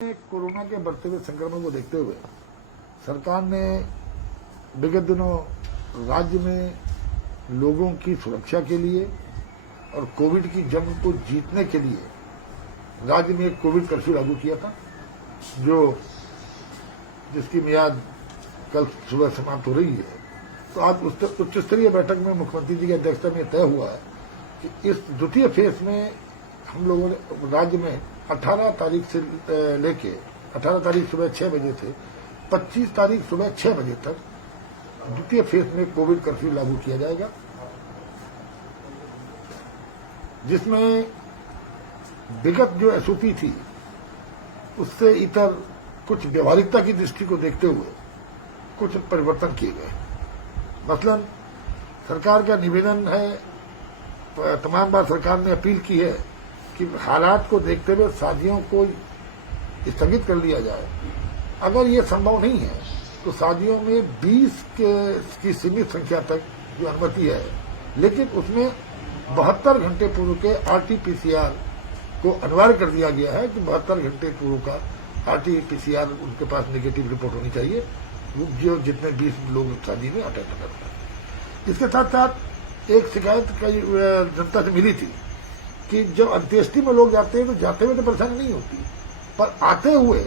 Corona के बढ़ते हुए संक्रमण को देखते हुए सरकार ने विगत दिनों राज्य में लोगों की सुरक्षा के लिए और कोविड की जंग को जीतने के लिए राज्य में एक कोविड कर्फ्यू लागू किया था, जिसकी मियाद कल सुबह समाप्त हो रही है। तो आज उच्च स्तरीय बैठक में मुख्यमंत्री जी की अध्यक्षता में तय हुआ है कि इस द्वितीय फेज में हम लोगों ने राज्य में 18 तारीख से लेके 18 तारीख सुबह 6 बजे से 25 तारीख सुबह 6 बजे तक द्वितीय फेज में कोविड कर्फ्यू लागू किया जाएगा, जिसमें विगत जो एसओपी थी उससे इतर कुछ व्यवहारिकता की दृष्टि को देखते हुए कुछ परिवर्तन किए गए। मसलन सरकार का निवेदन है, तमाम बार सरकार ने अपील की है कि हालात को देखते हुए शादियों को स्थगित कर लिया जाए। अगर ये संभव नहीं है तो शादियों में 20 की सीमित संख्या तक जो अनुमति है, लेकिन उसमें 72 घंटे पूर्व के आरटीपीसीआर को अनिवार्य कर दिया गया है कि 72 घंटे पूर्व का आरटीपीसीआर उनके पास नेगेटिव रिपोर्ट होनी चाहिए, जो जितने 20 लोग शादी में अटेंड कर रहे हैं। इसके साथ साथ एक शिकायत कई जनता से मिली थी कि जब अंत्येष्टि में लोग जाते हैं तो जाते हुए तो परेशानी नहीं होती, पर आते हुए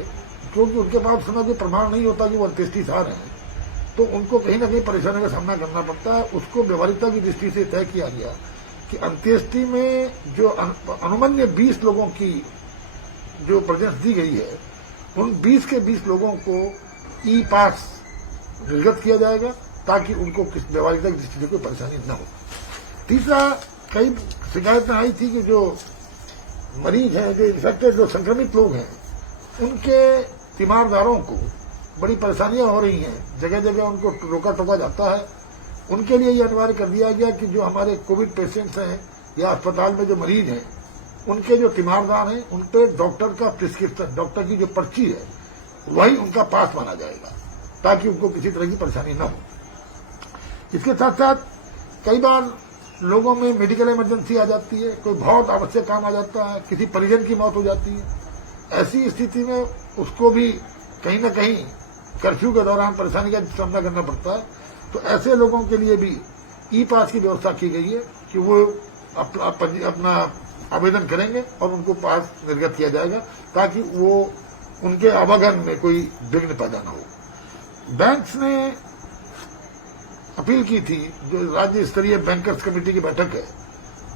क्योंकि उनके पास समय कोई प्रमाण नहीं होता कि वो अंत्येष्टि से आ रहे हैं, तो उनको कहीं ना कहीं परेशानी का सामना करना पड़ता है। उसको व्यवहारिकता की दृष्टि से तय किया गया कि अंत्येष्टि में जो अनुमन्य 20 लोगों की जो प्रेजेंस दी गई है, उन 20 के 20 लोगों को ई पास निर्गत किया जाएगा ताकि उनको किस व्यवहारिकता की दृष्टि से कोई परेशानी न हो। तीसरा, कई शिकायतें आई थी कि जो मरीज हैं, जो इन्फेक्टेड, जो संक्रमित लोग हैं, उनके तीमारदारों को बड़ी परेशानियां हो रही हैं, जगह जगह उनको रोका टोका जाता है। उनके लिए यह अनिवार्य कर दिया गया कि जो हमारे कोविड पेशेंट्स हैं या अस्पताल में जो मरीज हैं, उनके जो तीमारदार हैं, उन पर डॉक्टर का प्रिस्क्रिप्शन, डॉक्टर की जो पर्ची है, वही उनका पास माना जाएगा ताकि उनको किसी तरह की परेशानी न हो। इसके साथ साथ कई बार लोगों में मेडिकल इमरजेंसी आ जाती है, कोई बहुत आवश्यक काम आ जाता है, किसी परिजन की मौत हो जाती है। ऐसी स्थिति में उसको भी कहीं न कहीं कर्फ्यू के दौरान परेशानी का सामना करना पड़ता है। तो ऐसे लोगों के लिए भी ई पास की व्यवस्था की गई है कि वो अपना आवेदन करेंगे और उनको पास निर्गत किया जाएगा ताकि वो उनके आवागमन में कोई विघ्न पैदा न हो। बैंक्स ने अपील की थी, जो राज्य स्तरीय बैंकर्स कमेटी की बैठक है,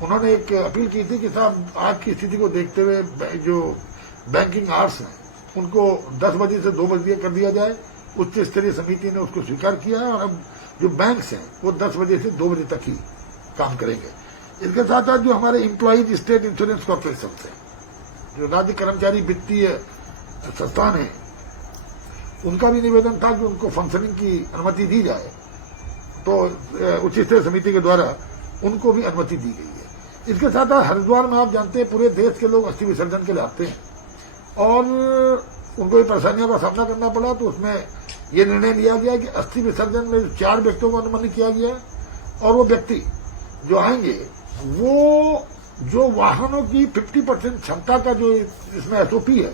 उन्होंने एक अपील की थी कि साहब आज की स्थिति को देखते हुए जो बैंकिंग आवर्स हैं उनको 10 बजे से 2 बजे कर दिया जाए। उच्च स्तरीय समिति ने उसको स्वीकार किया है और अब जो बैंक्स हैं वो 10 बजे से 2 बजे तक ही काम करेंगे। इसके साथ साथ जो हमारे एम्प्लॉइज स्टेट इंश्योरेंस कॉर्पोरेशन है, जो राज्य कर्मचारी वित्तीय संस्थान है, उनका भी निवेदन था कि उनको फंक्शनिंग की अनुमति दी जाए, तो उच्च स्तरीय समिति के द्वारा उनको भी अनुमति दी गई है। इसके साथ साथ हरिद्वार में आप जानते हैं पूरे देश के लोग अस्थि विसर्जन के लिए आते हैं और उनको भी परेशानियों का सामना करना पड़ा, तो उसमें यह निर्णय लिया गया कि अस्थि विसर्जन में 4 व्यक्तियों को अनुमति किया गया है और वो व्यक्ति जो आएंगे वो जो वाहनों की 50% क्षमता का जो इसमें एसओपी है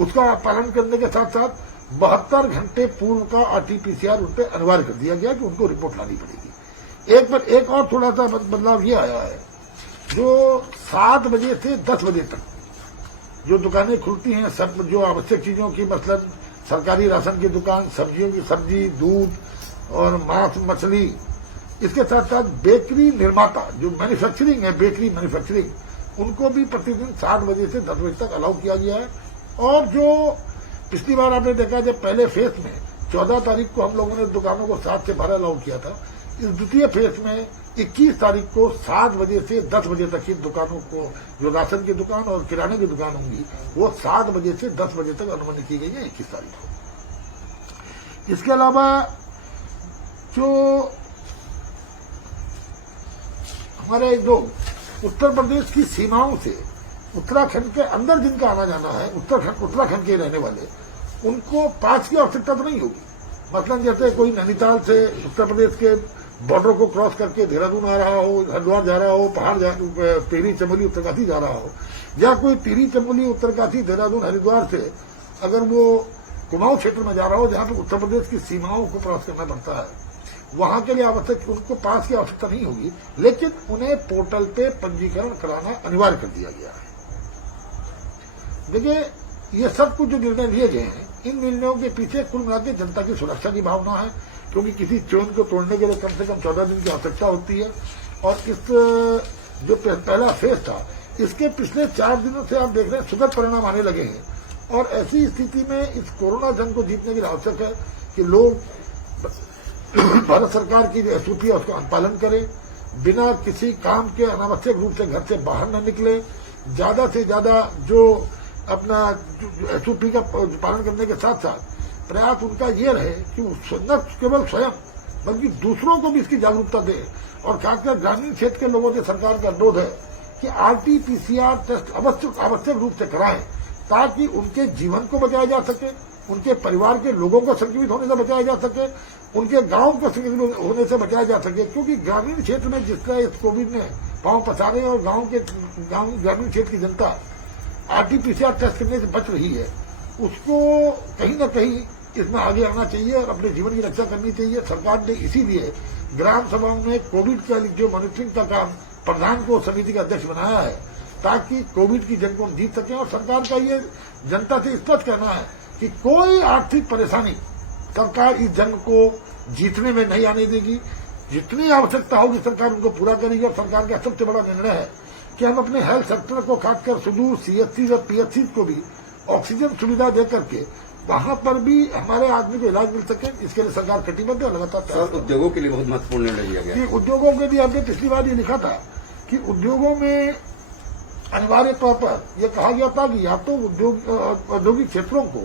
उसका पालन करने के साथ साथ 72 घंटे पूर्व का आरटीपीसीआर उन पर अनिवार्य कर दिया गया कि उनको रिपोर्ट लानी पड़ेगी। एक और थोड़ा सा बदलाव ये आया है, जो 7 बजे से 10 बजे तक जो दुकानें खुलती हैं, सब जो आवश्यक चीजों की, मतलब सरकारी राशन की दुकान, सब्जियों की सब्जी, दूध और मांस मछली, इसके साथ साथ बेकरी निर्माता जो मैन्युफैक्चरिंग है, बेकरी मैन्युफैक्चरिंग, उनको भी प्रतिदिन 7 बजे से 10 बजे तक अलाउ किया गया है। और जो पिछली बार आपने देखा जब पहले फेज में 14 तारीख को हम लोगों ने दुकानों को 7 से 12 अलाउ किया था, इस द्वितीय फेज में 21 तारीख को 7 बजे से 10 बजे तक की दुकानों को, जो राशन की दुकान और किराने की दुकान होंगी, वो 7 बजे से 10 बजे तक अनुमति की गई है 21 तारीख को। इसके अलावा जो हमारे जो उत्तर प्रदेश की सीमाओं से उत्तराखंड के अंदर जिनका आना जाना है, उत्तराखंड के रहने वाले, उनको पास की आवश्यकता तो नहीं होगी। मतलब जैसे कोई नैनीताल से उत्तर प्रदेश के बॉर्डर को क्रॉस करके देहरादून आ रहा हो, हरिद्वार जा रहा हो, पहाड़ टिहरी चमोली उत्तरकाशी जा रहा हो, या कोई टिहरी चमोली उत्तरकाशी देहरादून हरिद्वार से अगर वो कुमाऊं क्षेत्र में जा रहा हो जहां पर उत्तर प्रदेश की सीमाओं को क्रॉस करना पड़ता है, वहां के लिए आवश्यक उनको पास की आवश्यकता नहीं होगी, लेकिन उन्हें पोर्टल पे पंजीकरण कराना अनिवार्य कर दिया गया है। देखिए, ये सब कुछ जो निर्णय लिए गए हैं, इन निर्णयों के पीछे कुल मिलाकर जनता की सुरक्षा की भावना है, क्योंकि किसी चेन को तोड़ने के लिए कम से कम 14 दिन की आवश्यकता होती है। और इस जो पहला फेज था, इसके पिछले 4 दिनों से आप देख रहे हैं सुखद परिणाम आने लगे हैं। और ऐसी स्थिति में इस कोरोना जंग को जीतने के लिए आवश्यक है कि लोग भारत सरकार की जो एसओपी है उसका अनुपालन करें, बिना किसी काम के अनावश्यक रूप से घर से बाहर न निकले, ज्यादा से ज्यादा जो अपना एसओपी का पालन करने के साथ साथ प्रयास उनका ये रहे कि न केवल स्वयं बल्कि दूसरों को भी इसकी जागरूकता दे। और खासकर ग्रामीण क्षेत्र के लोगों से सरकार का अनुरोध है कि आरटीपीसीआर टेस्ट आवश्यक रूप से कराएं, ताकि उनके जीवन को बचाया जा सके, उनके परिवार के लोगों को संक्रमित होने से बचाया जा सके, उनके गांव को संक्रमित होने से बचाया जा सके। क्योंकि ग्रामीण क्षेत्र में जिस तरह इस कोविड ने पांव पसारे और ग्रामीण क्षेत्र की जनता आरटीपीसीआर टेस्ट करने से बच रही है, उसको कहीं न कहीं इसमें आगे आना चाहिए और अपने जीवन की रक्षा करनी चाहिए। सरकार ने इसीलिए ग्राम सभाओं में कोविड का जो मॉनिटरिंग का काम प्रधान को समिति का अध्यक्ष बनाया है, ताकि कोविड की जंग को जीत सके। और सरकार का ये जनता से स्पष्ट कहना है कि कोई आर्थिक परेशानी सरकार इस जंग को जीतने में नहीं आने देगी। जितनी आवश्यकता होगी सरकार उनको पूरा करेगी। और सरकार का सबसे बड़ा निर्णय है कि हम अपने हेल्थ सेक्टर को खासकर सुदूर सीएचसी और पीएचसी को भी ऑक्सीजन सुविधा दे करके वहां पर भी हमारे आदमी को इलाज मिल सके, इसके लिए सरकार कटिबद्ध है। लगातार उद्योगों के लिए बहुत महत्वपूर्ण निर्णय लिया गया। उद्योगों के लिए हमने पिछली बार ये लिखा था कि उद्योगों में अनिवार्य तौर पर यह कहा गया था कि या तो औद्योगिक क्षेत्रों को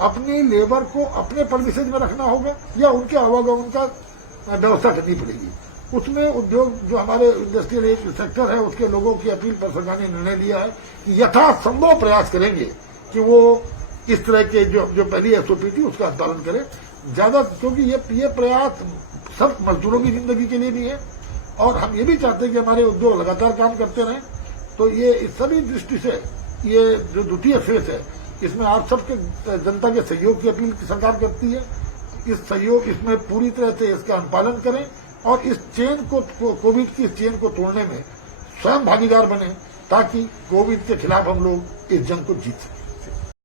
अपनी लेबर को अपने परमिशन में रखना होगा या उनके आवागमन का व्यवस्था करनी पड़ेगी। उसमें उद्योग जो हमारे इंडस्ट्रियल सेक्टर है उसके लोगों की अपील पर सरकार ने निर्णय लिया है कि यथासंभव प्रयास करेंगे कि वो इस तरह के जो पहली एसओपी थी उसका पालन करें ज्यादा, क्योंकि ये प्रयास सब मजदूरों की जिंदगी के लिए भी है। और हम ये भी चाहते हैं कि हमारे उद्योग लगातार काम करते रहें। तो ये इस सभी दृष्टि से ये जो द्वितीय फेज है, इसमें आप सबके जनता के सहयोग की अपील सरकार करती है। इस सहयोग इसमें पूरी तरह से इसका अनुपालन करें और इस चेन को कोविड की चेन को तोड़ने में स्वयं भागीदार बने, ताकि कोविड के खिलाफ हम लोग इस जंग को जीत सकें।